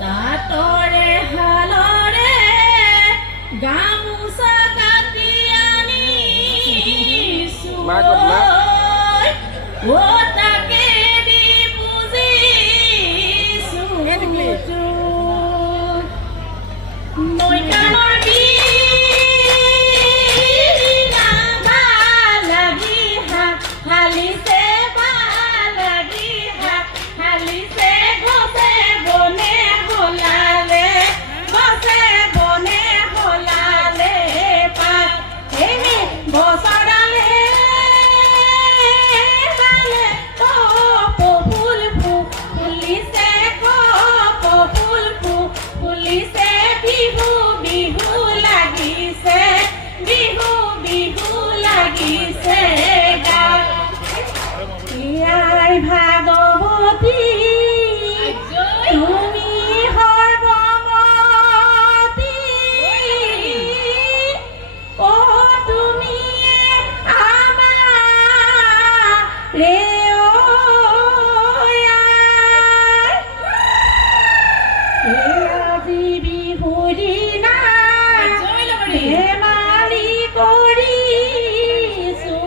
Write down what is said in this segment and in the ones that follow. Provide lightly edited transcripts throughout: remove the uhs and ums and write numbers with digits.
তাতৰে হালৰে গামোচা কাটি আনিছো তাকে দি বুজিছো মই কাণৰ ভাগৱতী তুমি সৰ্বমতী তুমি আমাৰ আজি বিহু দিনা ধেমালি কৰিছো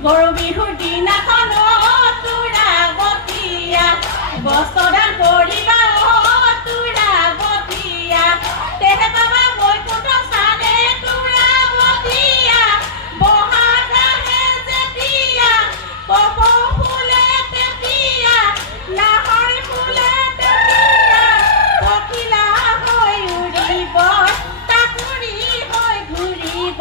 গৰু বিহুৰ দিনাখন তোৰা বতীয়া বস্ত্ৰদান কৰিবা তোৰা বতীয়া তেহে বাবা বৈকুণ্ঠ স্থানে তোৰা বতীয়া বহাগ আহে যেতিয়া কপৌ ফুলে তেতিয়া নাহৰ ফুলে তেতিয়া পখিলা হৈ উৰিব তাকুৰি হৈ ঘূৰিব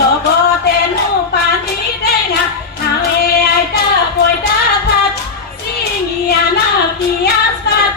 লগতেনো পানী টেঙা খাৱে আইতা পইতা ভাত চিঙি আনা পিঁয়াজ ভাত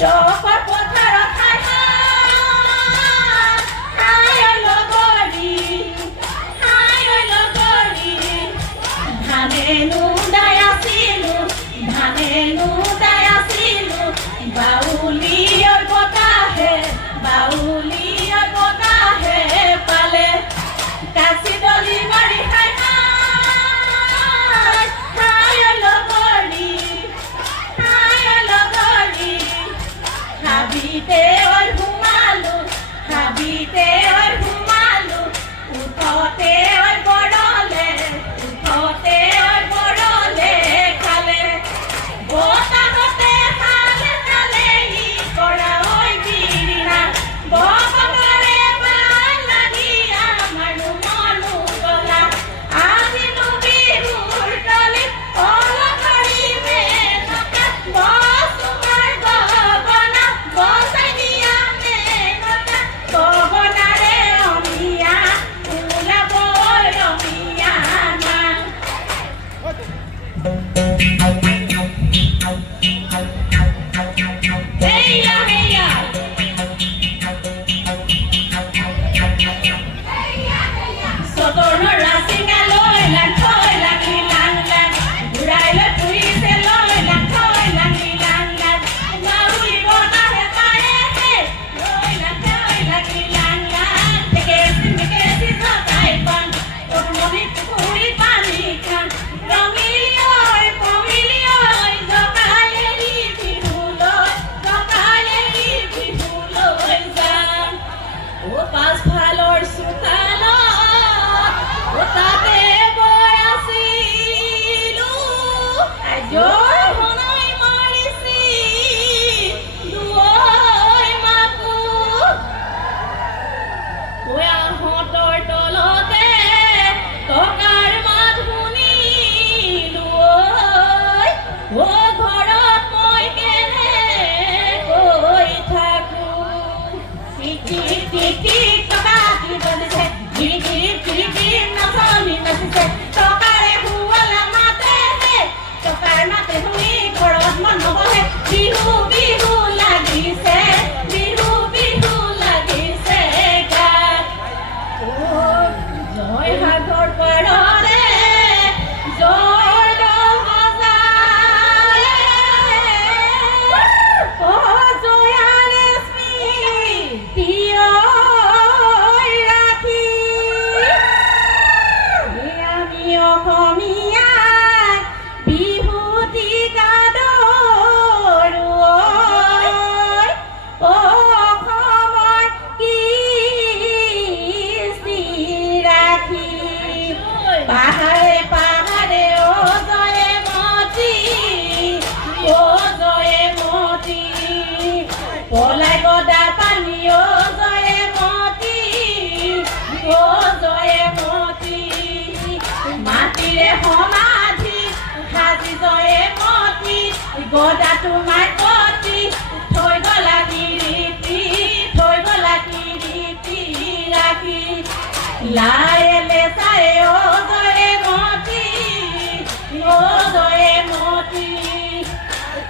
জপৰ পথাৰত ঠাই লগৰী ধানে নুদাই আছিলো বাউলিয়ৰ বতাহে পালে কাচি দলি মাৰি খাই লগৰী হাবিতে ঘুমালো উঠতে বৰলে খালে বতাহতে খালে ই কৰা বিৰিণা বগৰে ভাল লাগি আমাৰ মনো গলা আহিলো বিহুৰ তলি অলকাৰী মেনকা বসুমাৰ গগনা বচাই দিয়া মেনকা গগনাৰে অমিয়া ওলাবই ৰমিয়া নাম হেয়া সতনৰ ৰাচিঙা লৈ লাংথৈ লাগি লাং ঘূৰাই লৈ ফুৰিছে লৈ লাংথৈ লাগি লাং মাউলি বতাহে পায়ে লৈ লাংথৈ লাগি লাং মেকেচি জকাই পান মনি পুখুৰী পানী খান ৰঙিলি জকাই এৰি বিহু লৈ যাম পাছফালৰ চোতালত তাতে বৈ আছিলো আজৰ শনৈ মাৰিছিলো মাকো আহঁতৰ তলতে টকাৰ মাত শুনিলো ঘৰত মই কেনেকৈ থাকো টিক টকা কি বলিছে গিৰি নাচিছে টকাৰে শুৱলা মাতে টকাৰ মাতে শুনি ঘৰত মন নবহে বিহু লাগিছে গাত জয় সাগৰ পাৰৰে পাহাড়ে ও জয়ে মতি পলাই গদা পানী ও জয়ে মতি মাটিৰে সমাধি সাজি জয়ে মতি গদা তোমাৰ কতি থৈ গলা কিৰীতি ৰাখি লাইলে চাই ও জয়ে মতি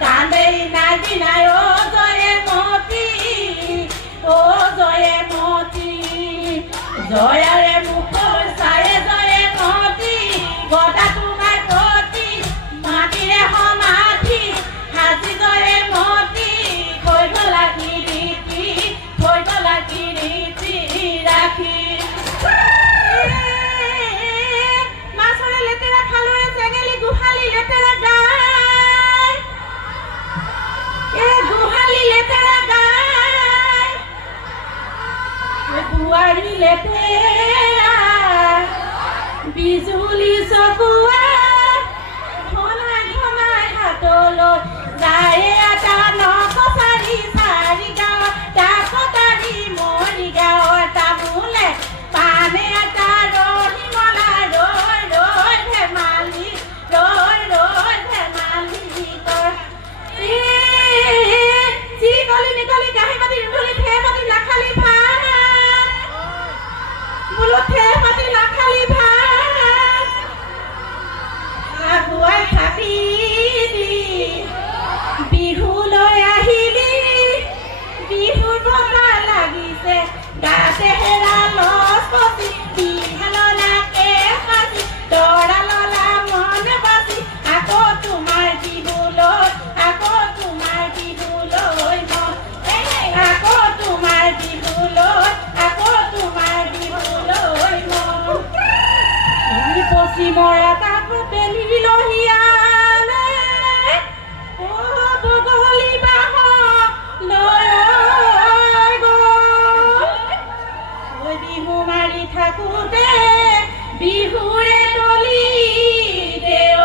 কান্দেই নাগিনাই ও জয়ে মতি জয়াৰে মুখৰ চায়ে জয়ে মতি গদা তোমাৰ প্ৰতি মাটিৰে সমাধি সাজি জয়ে মতি থৈ গলা কিৰীতি ৰাখি মাছৰে লেতেৰা খালৰে চেঙেলি গোহালি লেতেৰা গায় বুৱাৰী লেতেৰা বিজুলী চকুৱে ঘনাই হাতলৈ যায় এটা নকচাৰি চাৰি গাঁও ডাকতাৰি মৰি গাঁৱৰ তামোলে পানে এটা ৰহিমলা ৰৈ ধেমালি চিকলি নিকলি কাহি মাতি ৰুধলি থে মাতি নাখালি ভাত বোলো থে মাতি নাখালি ভাত চিমৰা কাষতে লীলহিয়ালে অ বগলী বাহ লৈ গৈ বিহু মাৰি থাকোতে বিহুৰে তলি দেৱ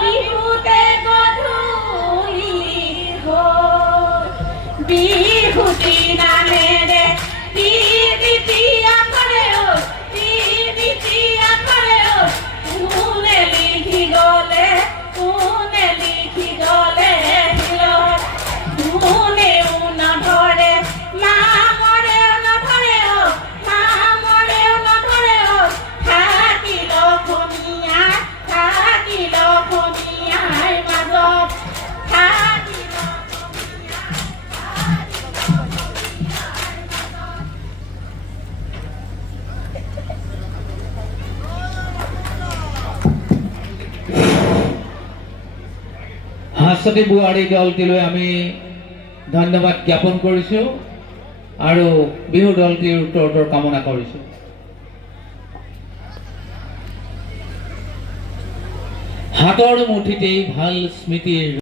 বিহুতে গধূলি হ'ল বিহুতি নামেৰে বিতিয়া কৰে কোনে লিখি গলে কোনেও নধৰে মামৰেও নধৰে থাকিল অসমীয়াৰ মাজত হাঁচতি বোৱাৰী দলটিলৈ আমি ধন্যবাদ জ্ঞাপন কৰিছোঁ আৰু বিহু দলটিৰ উত্তৰোত্তৰ কামনা কৰিছোঁ। হাতৰ মুঠিতেই ভাল স্মৃতিৰ